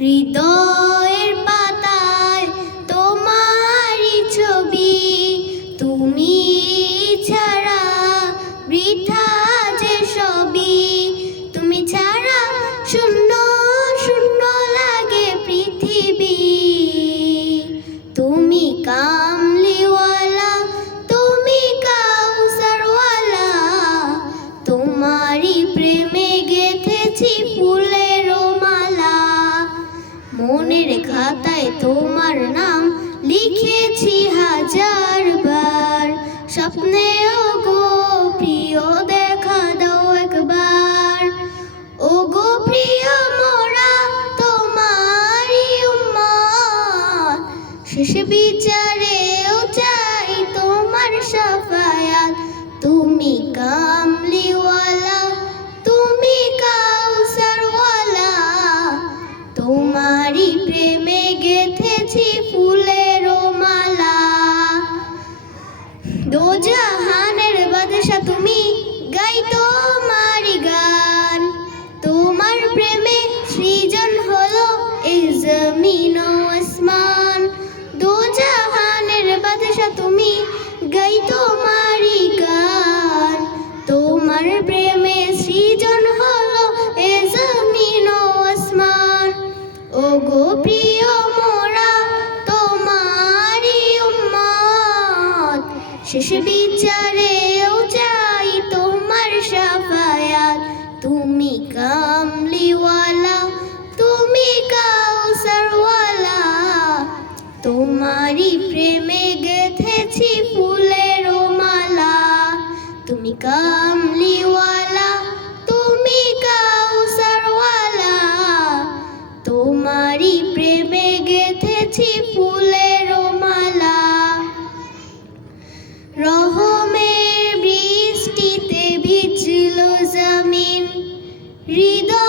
হৃদয়ের পাতায় তোমারই ছবি, তুমি ছাড়া বৃথা যে সবই, তুমি ছাড়া শূন্য শূন্য লাগে পৃথিবী। তুমি কামলিওয়ালা, তুমি কাউসারওয়ালা, তোমারই প্রেমে গেথেছি মালা মনের খাতায় তোমার নাম লিখেছি হাজার বার। স্বপ্নেও গো প্রিয় দেখা দাও একবার। ও গো প্রিয় মোরা, তোমারই উম্মত। শেষ বিচারেও চাই তোমার সাফায়াত। তুমি কামলিওয়ালা গেথেছি ফুলের মালা। দোজাহানের বাদশা, তুমি গাই তোমারই গান। তোমার প্রেমে সৃজন হলো এই জমিন আসমান। দোজাহানের বাদশা, তুমি গাই তোমারই গান। তোমার প্রেমে সৃজন হলো এ জমিন আসমান। ও গো প্রিয় শেষ বিচারেও চাই তোমার সাফায়াত। তুমি কামলিওয়ালা, তুমি কাউসারওয়ালা। তোমারই প্রেমে গেথেছি ফুলের মালা। তুমি কামলিওয়ালা হৃদয়